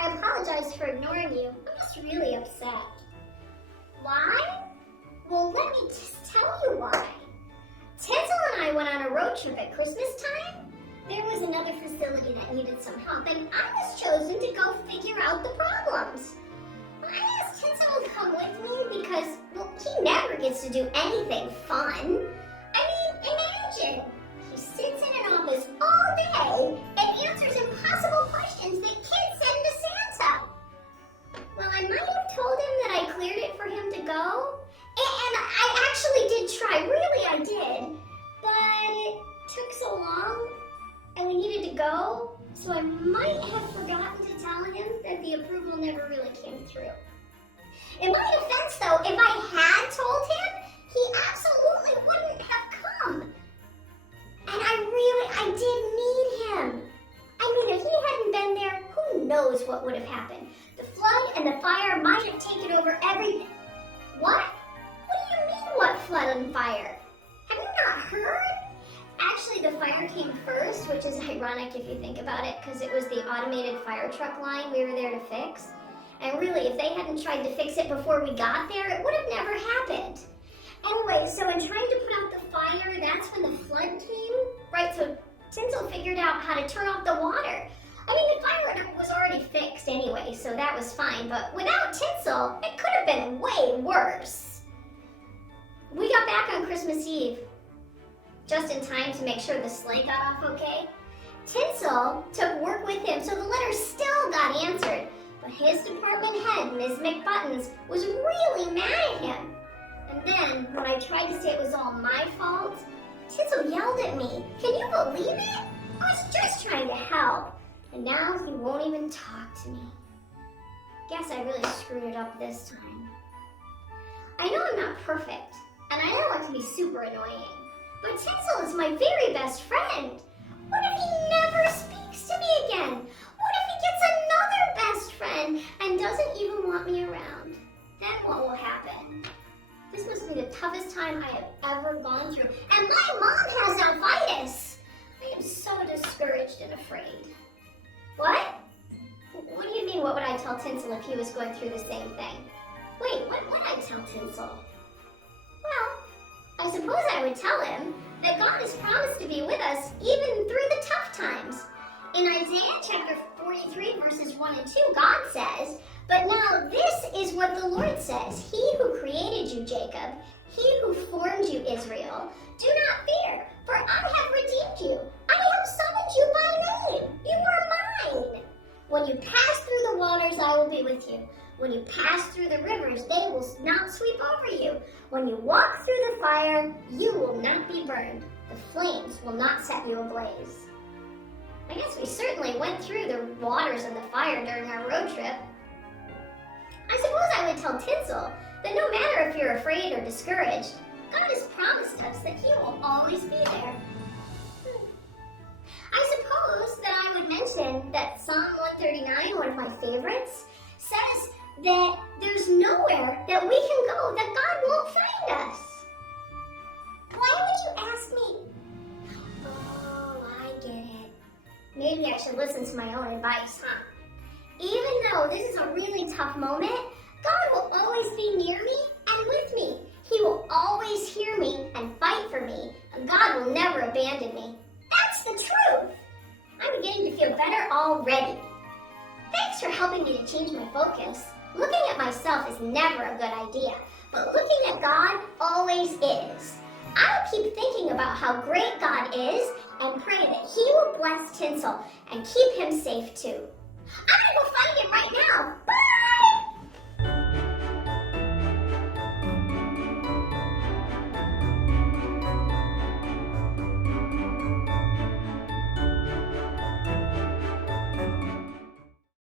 I apologize for ignoring you. I'm just really upset. Why? Well, let me just tell you why. Tinsel and I went on a road trip at Christmas time. There was another facility that needed some help, and I was chosen to go figure out the problems. I asked Tinsel to come with me because, well, he never gets to do anything fun. I mean, imagine. He sits in an office all day and answers impossible questions that kids send to Santa. Well, I might have told him that I cleared it for him to go. And I actually did try, really I did. But it took so long and we needed to go, so I might have forgotten to tell him that the approval never really came through. In my defense though, if I had told him, he absolutely wouldn't have come. And I did need him. I mean, if he hadn't been there, who knows what would have happened. The flood and the fire might have taken over everything. What? What do you mean, what flood and fire? Have you not heard? Actually, the fire came first, which is ironic if you think about it, because it was the automated fire truck line we were there to fix. And really, if they hadn't tried to fix it before we got there, it would have never happened. Anyway, so in trying to put out the fire, that's when the flood came, right? So Tinsel figured out how to turn off the water. I mean, the fire was already fixed anyway, so that was fine. But without Tinsel, it could have been way worse. We got back on Christmas Eve, just in time to make sure the sleigh got off okay. Tinsel took work with him, so the letters still got answered. But his department head, Ms. McButtons, was really mad at him. And then, when I tried to say it was all my fault, Tinsel yelled at me. Can you believe it? I was just trying to help. And now he won't even talk to me. Guess I really screwed it up this time. I know I'm not perfect, and I know it can be super annoying, but Tinsel is my very best friend. What if he never speaks to me again? What if he gets another best friend and doesn't even want me around? Then what will happen? This must be the toughest time I have ever gone through. And my mom has arthritis. I am so discouraged and afraid. What? What do you mean, what would I tell Tinsel if he was going through the same thing? Wait, what would I tell Tinsel? Well, I suppose I would tell him that God has promised to be with us even through the tough times. In Isaiah chapter 43, verses 1 and 2, God says, "But now this is what the Lord says, He who created you, Jacob, He who formed you, Israel, do not fear, for I have redeemed you. I have summoned you by name. You are mine. When you pass through the waters, I will be with you. When you pass through the rivers, they will not sweep over you. When you walk through the fire, you will not be burned. The flames will not set you ablaze." I guess we certainly went through the waters and the fire during our road trip. I suppose I would tell Tinsel that no matter if you're afraid or discouraged, God has promised us that He will always be there. I suppose that I would mention that Psalm 139, one of my favorites, says that there's nowhere that we can go that God won't find us. Why would you ask me? Oh, I get it. Maybe I should listen to my own advice, huh? Even though this is a really tough moment, God will always be near me and with me. He will always hear me and fight for me, and God will never abandon me. That's the truth! I'm beginning to feel better already. Thanks for helping me to change my focus. Looking at myself is never a good idea, but looking at God always is. I'll keep thinking about how great God is and pray that He will bless Tinsel and keep him safe too. I'm gonna go find him right now. Bye!